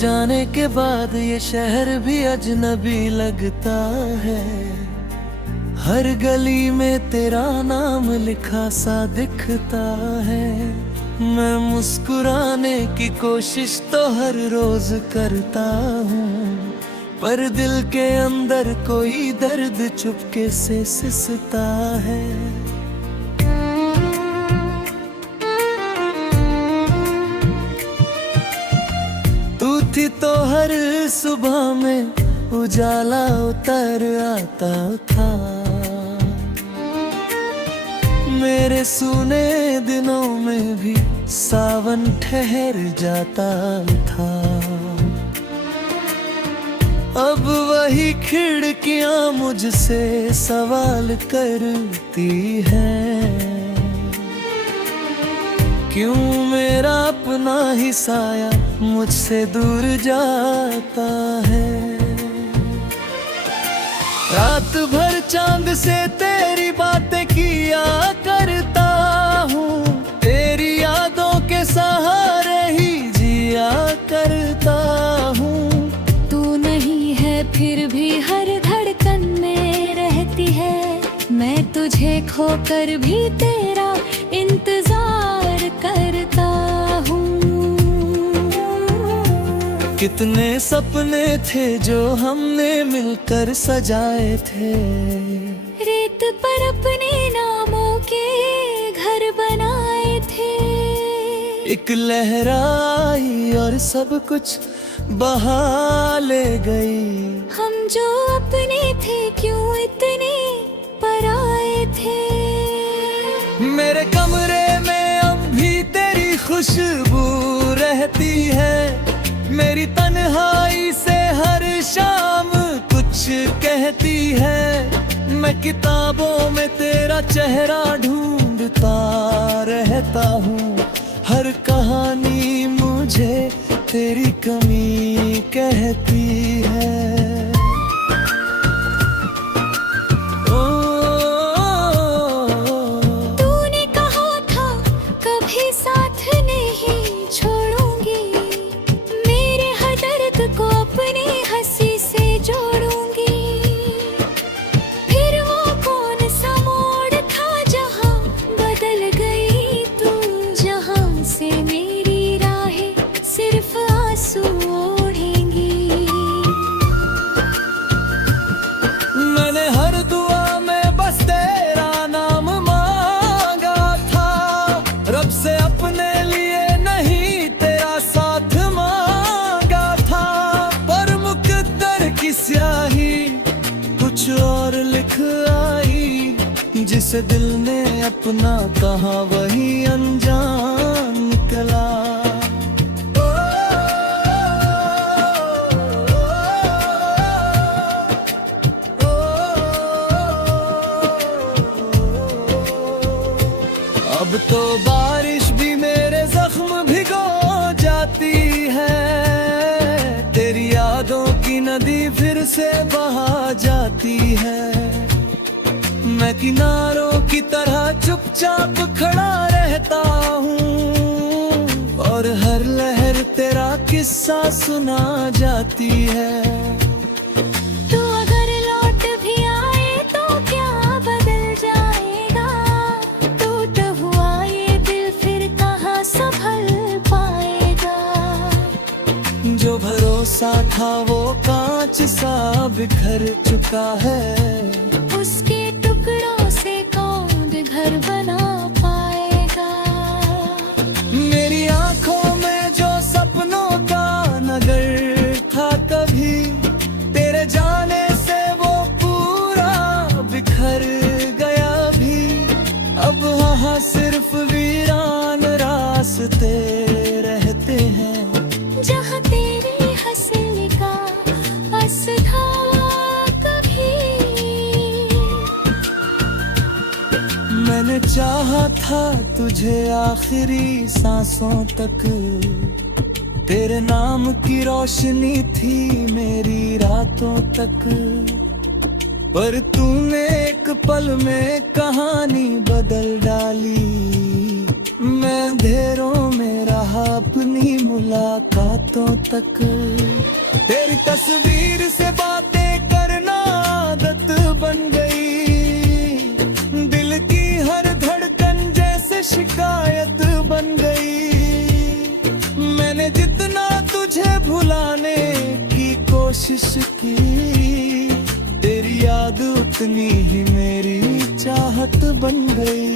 जाने के बाद ये शहर भी अजनबी लगता है। हर गली में तेरा नाम लिखा सा दिखता है। मैं मुस्कुराने की कोशिश तो हर रोज करता हूँ, पर दिल के अंदर कोई दर्द चुपके से सिसता है। तू थी तो हर सुबह में उजाला उतर आता था। मेरे सूने दिनों में भी सावन ठहर जाता था। अब वही खिड़कियां मुझसे सवाल करती हैं, क्यों मेरा अपना ही साया मुझसे दूर जाता है। रात भर चांद से तेरी बातें किया करता हूँ, तेरी यादों के सहारे ही जिया करता हूँ। तू नहीं है फिर भी हर धड़कन में रहती है। मैं तुझे खोकर भी तेरा इंतजार करता हूँ। कितने सपने थे जो हमने मिलकर सजाए थे। रेत पर अपने नामों के घर बनाए थे। एक लहर आई और सब कुछ बहा ले गई। हम जो अपने थे क्यों इतने पराए थे। मेरे कमरे में अब भी तेरी खुशबू रहती है। मेरी तन्हाई से हर शाम कुछ कहती है। मैं किताबों में तेरा चेहरा ढूंढता रहता हूँ। हर कहानी मुझे तेरी कमी कहती है। तूने कहा था कभी साथ नहीं छोड़ूंगी। मेरे हर दर्द को अपनी हंसी से जोड़ूंगी। फिर वो कौन सा मोड़ था जहाँ बदल गई तू। जहाँ से मेरी राहें सिर्फ आंसू ओढ़ेंगी। मैंने हर दुआ में बस तेरा नाम मांगा था। रब से अपने लिए नहीं तेरा साथ मांगा था। पर मुकद्दर की स्याही कुछ और लिख आई। जिसे दिल ने अपना कहा वही अनजान निकला। अब तो बारिश भी मेरे जख्म भिगो जाती है। तेरी यादों की नदी फिर से बहा जाती है। मैं किनारों की तरह चुपचाप खड़ा रहता हूँ, और हर लहर तेरा किस्सा सुना जाती है। तू अगर लौट भी आए तो क्या बदल जाएगा। टूटा हुआ ये दिल फिर कहाँ संभल पाएगा। जो भरोसा था वो कांच सा बिखर चुका है। उसके टुकड़ों से कौन घर बना पाएगा। मेरी आंखों में जो सपनों का नगर था कभी, तेरे जाने से वो पूरा बिखर गया भी। अब वहाँ सिर्फ वीरान रास्ते रहते हैं। जहाँ तेरी हंसने का बस था कभी। मैंने चाहा था तुझे आखिरी सांसों तक। तेरे नाम की रोशनी थी मेरी रातों तक। पर तूने एक पल में कहानी बदल डाली। मैं अंधेरों में रहा अपनी मुलाकातों तक। तेरी तस्वीर से बातें करना आदत बन गई, दिल की हर धड़कन जैसे शिकायत बन गई। मैंने जितना तुझे भुलाने की कोशिश की, तेरी याद उतनी ही मेरी चाहत बन गई।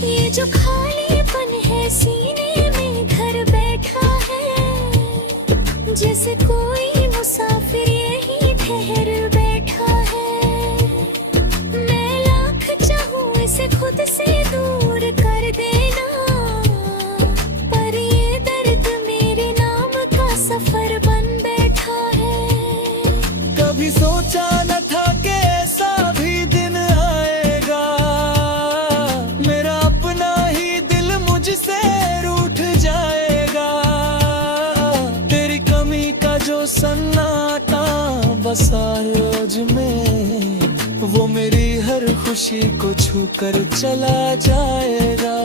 ये जो खालीपन है सीने में घर बैठा है, जैसे कोई मुसाफिर यहीं ठहर बैठा है। मैं लाख चाहूं इसे खुद से दूर कर देना, पर ये दर्द मेरे नाम का सफर बन बैठा है। कभी सोचा न था कि ऐसा भी दिन आएगा, मेरा अपना ही दिल मुझसे रूठ जाएगा। तेरी कमी का जो सन्नाटा बसा है रोज में, वो मेरी हर खुशी को छू कर चला जाएगा।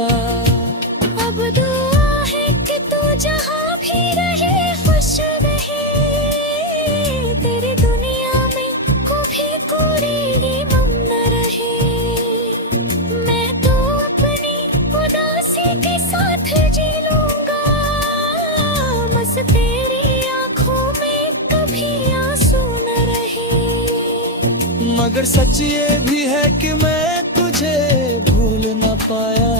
अब दुआ है कि तू जहाँ भी रहे खुश रहे, तेरी दुनिया में कभी कोई गम न रहे। मैं तो अपनी उदासी के साथ जी लूंगा, बस तेरी आंखों में कभी आंसू न रहे। मगर सच ये भी है कि मैं तुझे भूल न पाया,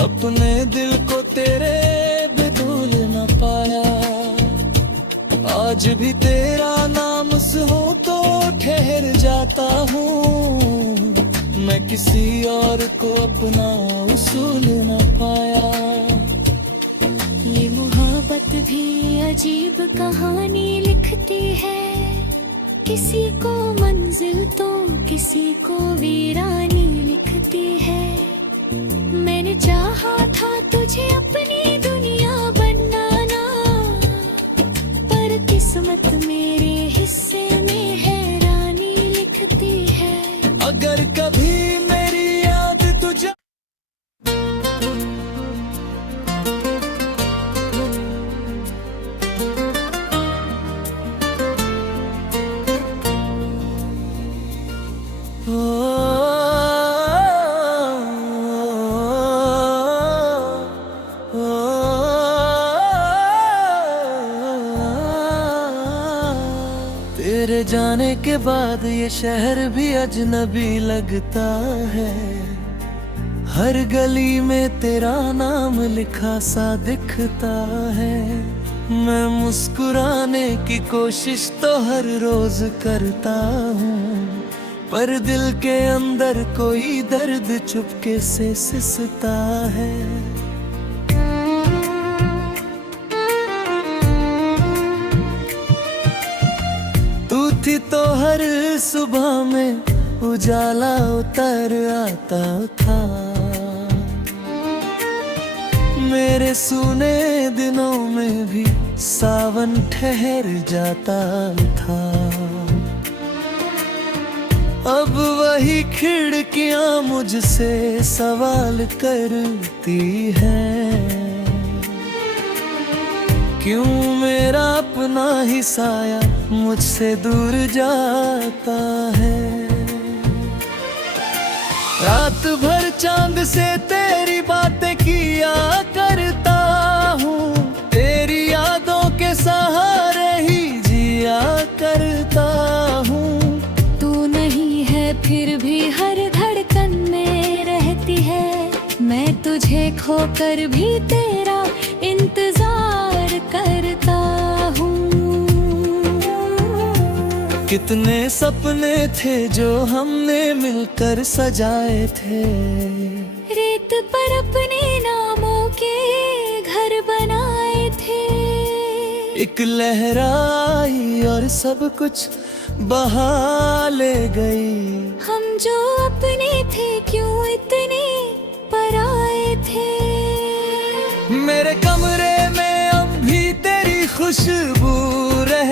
अपने दिल को तेरे बेदूल न पाया। आज भी तेरा नाम सुनूं तो ठहर जाता हूँ, मैं किसी और को अपना उसूल न पाया। ये मोहब्बत भी अजीब कहानी लिखती है, किसी को मंजिल तो किसी को वीरानी लिखती है। मैंने चाहा था तुझे अपनी दुनिया बनाना, पर किस्मत मेरे हिस्से में हैरानी लिखती है। अगर कभी मेरी याद तुझे तेरे जाने के बाद ये शहर भी अजनबी लगता है। हर गली में तेरा नाम लिखा सा दिखता है। मैं मुस्कुराने की कोशिश तो हर रोज करता हूँ, पर दिल के अंदर कोई दर्द चुपके से सिसता है। तू थी तो हर सुबह में उजाला उतर आता था, मेरे सूने दिनों में भी सावन ठहर जाता था। अब वही खिड़कियां मुझसे सवाल करती हैं, क्यों मेरा अपना ही साया मुझसे दूर जाता है। रात भर चांद से तेरी बातें किया करता हूँ, तेरी यादों के सहारे ही जिया करता हूँ। तू नहीं है फिर भी हर धड़कन में रहती है, मैं तुझे खोकर भी तेरा इंतजार करता हूँ। कितने सपने थे जो हमने मिलकर सजाए थे, रेत पर अपने नामों के घर बनाए थे। एक लहर आई और सब कुछ बहा ले गई। हम जो अपने थे क्यों इतने पराए थे। मेरे कमरे में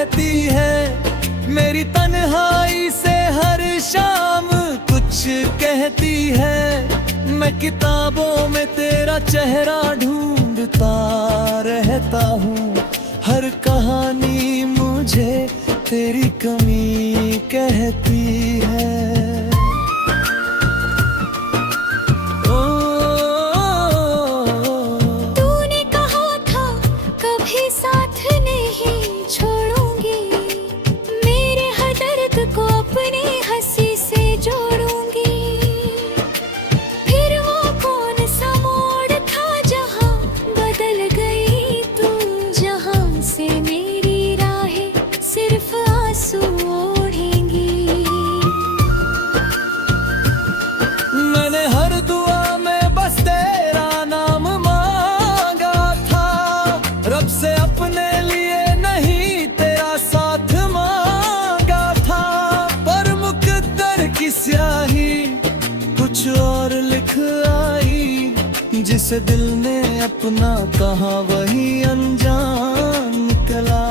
रहती है। मेरी तन्हाई से हर शाम कुछ कहती है। मैं किताबों में तेरा चेहरा ढूंढता रहता हूँ। हर कहानी मुझे तेरी कमी कहती है। तूने कहा था कभी साथ नहीं छोड़ूंगी, मेरे हर दर्द को अपनी हंसी से जोड़ूंगी। फिर वो कौन सा मोड़ था जहां बदल गई तू, जहां से मेरी राहें सिर्फ आंसू ओढ़ेंगी। मैंने हर दुआ में बस तेरा नाम मांगा था, रब से अपने लिए नहीं तेरा साथ मांगा था। पर मुकद्दर की स्याही कुछ और लिख आई, जिसे दिल ने अपना कहा वही अनजान निकला।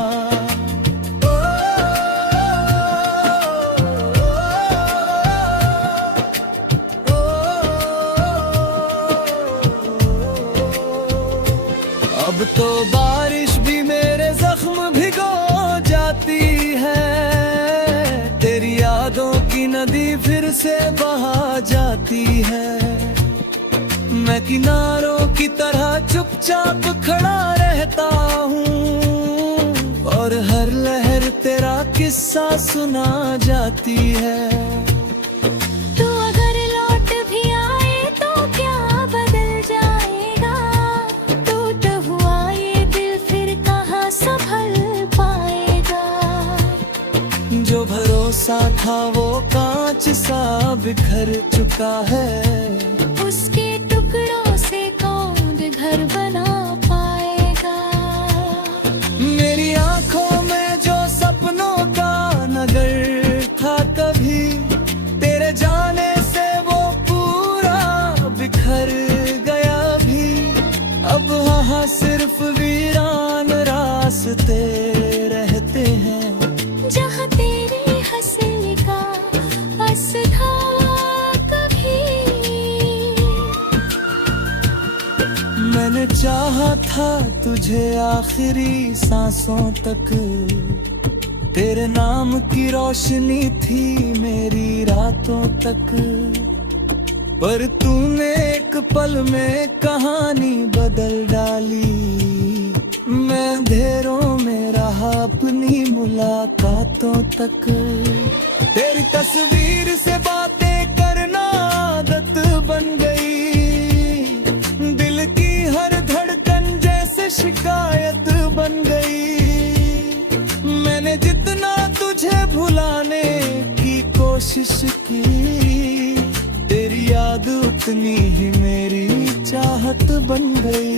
अब तो बारिश भी मेरे जख्म भिगो जाती है। तेरी यादों की नदी फिर से बहा जाती है। मैं किनारों की तरह चुपचाप खड़ा रहता हूँ, और हर लहर तेरा किस्सा सुना जाती है। तू अगर लौट भी आए तो क्या बदल जाएगा, टूटा हुआ ये दिल फिर कहाँ संभल पाएगा। जो भरोसा था वो कांच सा बिखर चुका है। उसके टुकड़ों से कौन घर बना पाएगा। मेरी आंखों में जो सपनों का नगर था कभी, तेरे जाने से वो पूरा बिखर गया भी। अब वहाँ सिर्फ वीरान रास्ते रहते हैं, जहाँ तेरी हंसी का बस था कभी। मैंने चाहा था तुझे आखिरी सांसों तक, तेरे नाम की रोशनी थी मेरी रातों तक। पर तूने एक पल में कहानी बदल डाली। मैं अंधेरों में रहा अपनी मुलाकातों तक। तेरी तस्वीर से बातें करना आदत बन गई। दिल की हर धड़कन जैसे शिकायत बन गई। मैंने जितना तुझे भुलाने की कोशिश की, तेरी याद उतनी ही मेरी चाहत बन गई।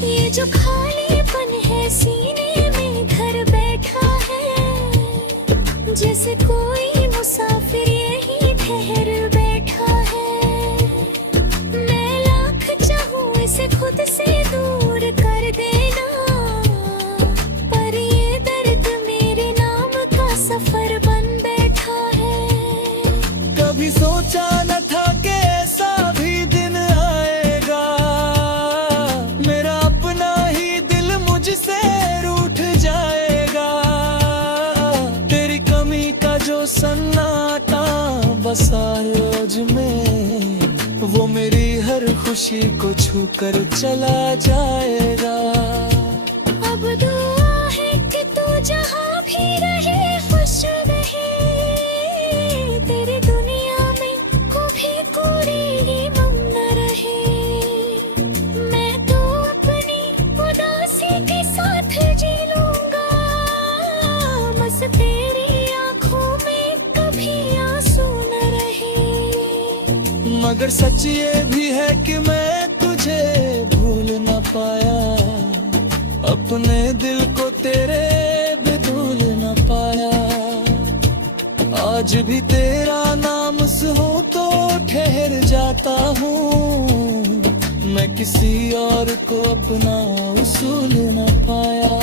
ये जो खालीपन है सीने में घर बैठा है, जैसे कोई मुसाफिर यही ठहर बैठा है। मैं लाख चाहूं इसे खुद से दूर कर देना, पर ये दर्द मेरे नाम का सफर बन बैठा है। कभी सोचा न था कि ऐसा भी दिन आएगा, मेरा अपना ही दिल मुझसे रूठ जाएगा। तेरी कमी का जो सन्नाटा बसा रोज में, वो मेरी हर खुशी को छू कर चला जाएगा। अब दुआ है कि तू जहाँ भी रहे खुश रहे, तेरी दुनिया में कभी कोई गम न रहे। मैं तो अपनी उदासी के साथ जी लूंगा, बस तेरी आंखों में कभी आंसू न रहे। मगर सच ये भी है कि मैं तुझे भूल न पाया, अपने दिल को तेरे भी भूल न पाया। आज आज भी तेरा नाम सुनो तो ठहर जाता हूँ। मैं किसी और को अपना उसूल न पाया।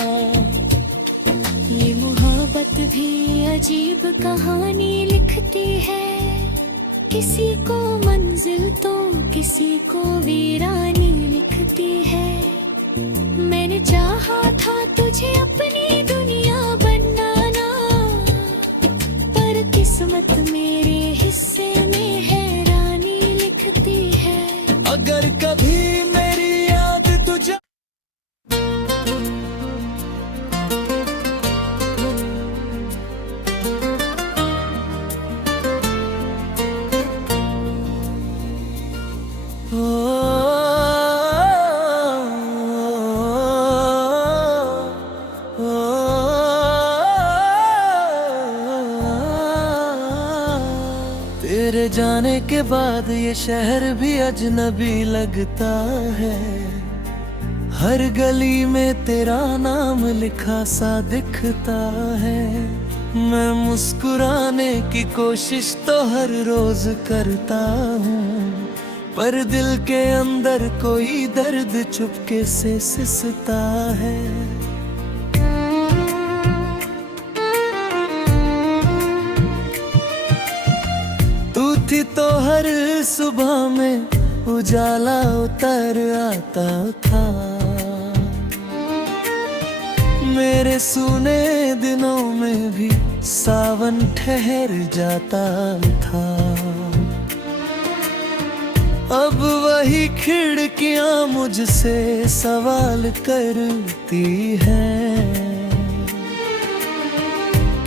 ये मोहब्बत भी अजीब कहानी लिखती है, किसी को मंजिल तो किसी को वीरानी लिखती है। मैंने चाहा था तुझे अपनी दुनिया बनाना, पर किस्मत मेरे हिस्से में हैरानी लिखती है। अगर कभी मेरी याद तुझे तेरे जाने के बाद ये शहर भी अजनबी लगता है। हर गली में तेरा नाम लिखा सा दिखता है। मैं मुस्कुराने की कोशिश तो हर रोज करता हूँ, पर दिल के अंदर कोई दर्द चुपके से सिसता है। तू थी तो हर सुबह में उजाला उतर आता था। मेरे सूने दिनों में भी सावन ठहर जाता था। अब वही खिड़कियां मुझसे सवाल करती हैं,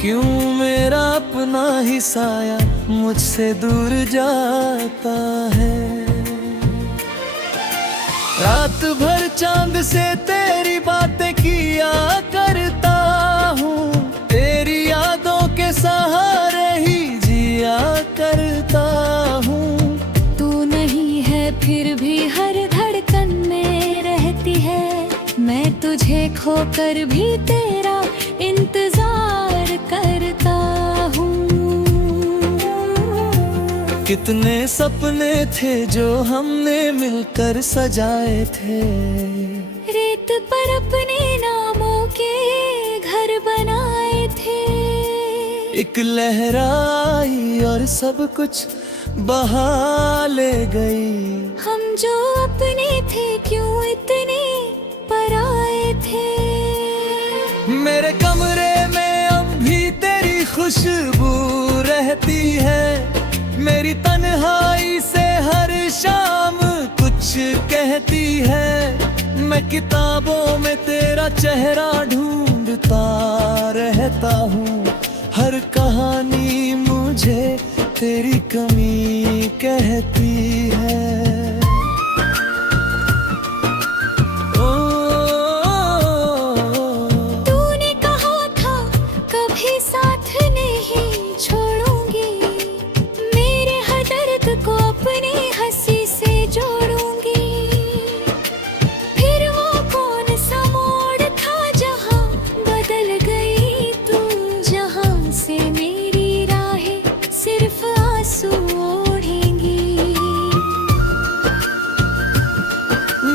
क्यों मेरा अपना ही साया मुझसे दूर जाता है। रात भर चांद से तेरी बातें किया करता हूँ, तेरी यादों के सहारे ही जिया करता हूँ। तू नहीं है फिर भी हर धड़कन में रहती है, मैं तुझे खोकर भी तेरा इंतजार करता हूँ। कितने सपने थे जो हमने मिलकर सजाए थे, रेत पर अपने नामों के घर बनाए थे। एक लहर आई और सब कुछ बहा ले गई। हम जो अपने थे क्यों इतने पराए थे। मेरे कमरे में अब भी तेरी खुशबू रहती है। मेरी तन्हाई से हर शाम कुछ कहती है। मैं किताबों में तेरा चेहरा ढूंढता रहता हूँ। हर कहानी मुझे तेरी कमी कहती है। तूने कहा था कभी साथ नहीं छोड़ूंगी, मेरे हर दर्द को अपनी हंसी से जोड़ूंगी। फिर वो कौन सा मोड़ था जहाँ बदल गई तू, जहाँ से मेरी राहें सिर्फ आंसू ओढ़ेंगी।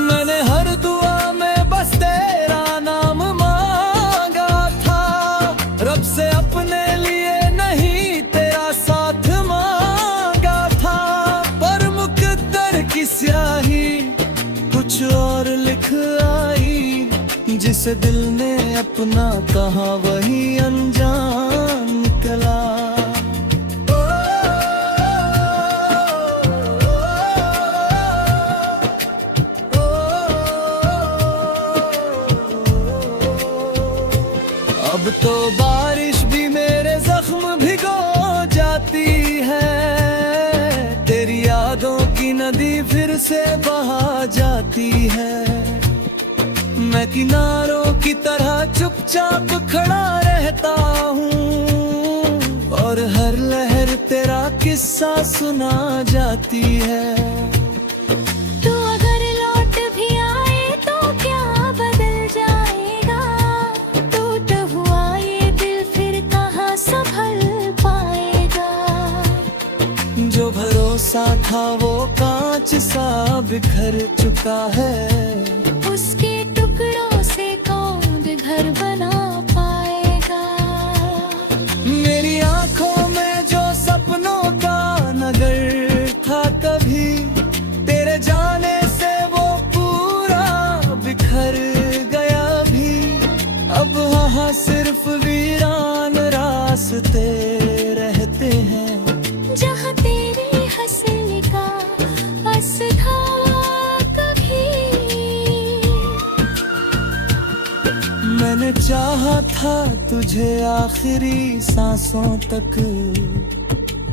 मैंने हर दुआ में बस तेरा नाम मांगा था, रब से अपने लिए नहीं तेरा साथ मांगा था। पर मुकद्दर की स्याही कुछ और लिख आई, जिसे दिल ने अपना कहा वही अनजान निकला। अब तो बारिश भी मेरे जख्म भिगो जाती है। तेरी यादों की नदी फिर से बहा जाती है। मैं किनारों की तरह चुपचाप खड़ा रहता हूँ, और हर लहर तेरा किस्सा सुना जाती है। तू अगर लौट भी आए तो क्या बदल जाएगा, टूटा हुआ ये दिल फिर कहाँ संभल पाएगा। जहाँ वो कांच सा बिखर चुका है, उसके टुकड़ों से कौन घर बना पाएगा। मेरी आंखों में जो सपनों का नगर था कभी, तेरे जाने से वो पूरा बिखर गया भी। अब वहाँ सिर्फ वीरान रास्ते रहते हैं, जहाँ तेरी हंसने का बस था कभी। मैंने चाहा था तुझे आखिरी सांसों तक,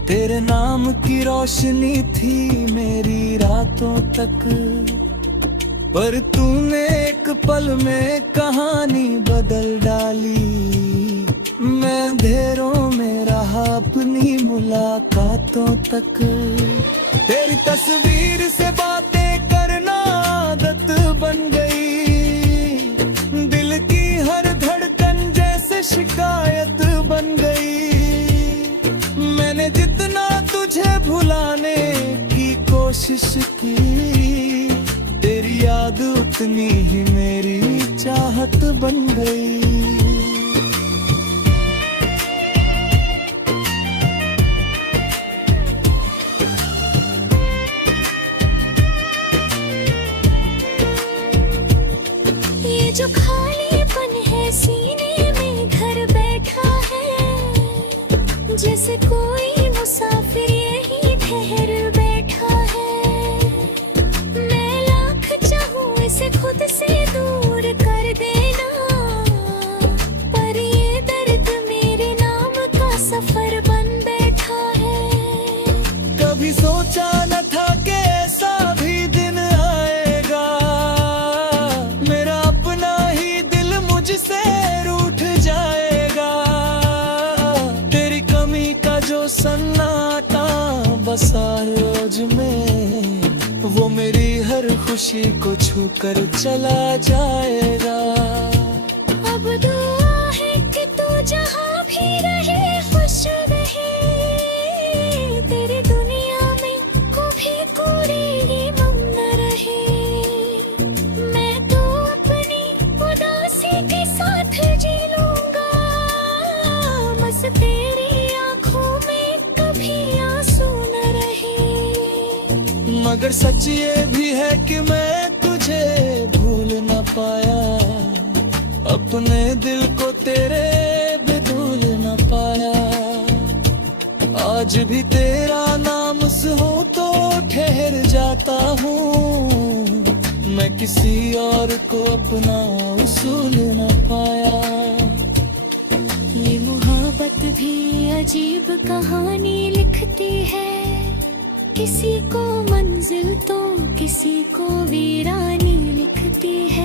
तेरे नाम की रोशनी थी मेरी रातों तक। पर तूने एक पल में कहानी बदल डाली, मैं अंधेरों में रहा अपनी मुलाकातों तक। तेरी तस्वीर से बातें करना आदत बन गई, दिल की हर धड़कन जैसे शिकायत बन गई। मैंने जितना तुझे भुलाने की कोशिश की, तेरी याद उतनी ही मेरी चाहत बन गई। ये जो खालीपन है सीने में घर बैठा है, जैसे कोई मुसाफिर यहीं ठहर बैठा है। मैं लाख चाहूं इसे खुद से दूर कर देना, पर ये दर्द मेरे नाम का सफर बन बैठा है। कभी सोचा न था कि ऐसा भी दिन आएगा, मेरा अपना ही दिल मुझसे रूठ जाएगा। तेरी कमी का जो सन्नाटा बसा रोज में, वो मेरी हर खुशी को छू कर चला जाएगा। अब दुआ है कि तू जहाँ भी रहे खुश रहे, तेरी दुनिया में कभी कोई गम न रहे। मैं तो अपनी उदासी के साथ जी लूंगा, बस तेरी आंखों में कभी आंसू न रहे। मगर सच ये भी है कि मैं तुझे भूल न पाया, अपने दिल को तेरे बेदूल न पाया। आज भी तेरा नाम सुनूं तो ठहर जाता हूँ, मैं किसी और को अपना उसूल न पाया। ये मोहब्बत भी अजीब कहानी लिखती है, किसी को मंजिल तो किसी को वीरानी लिखती है।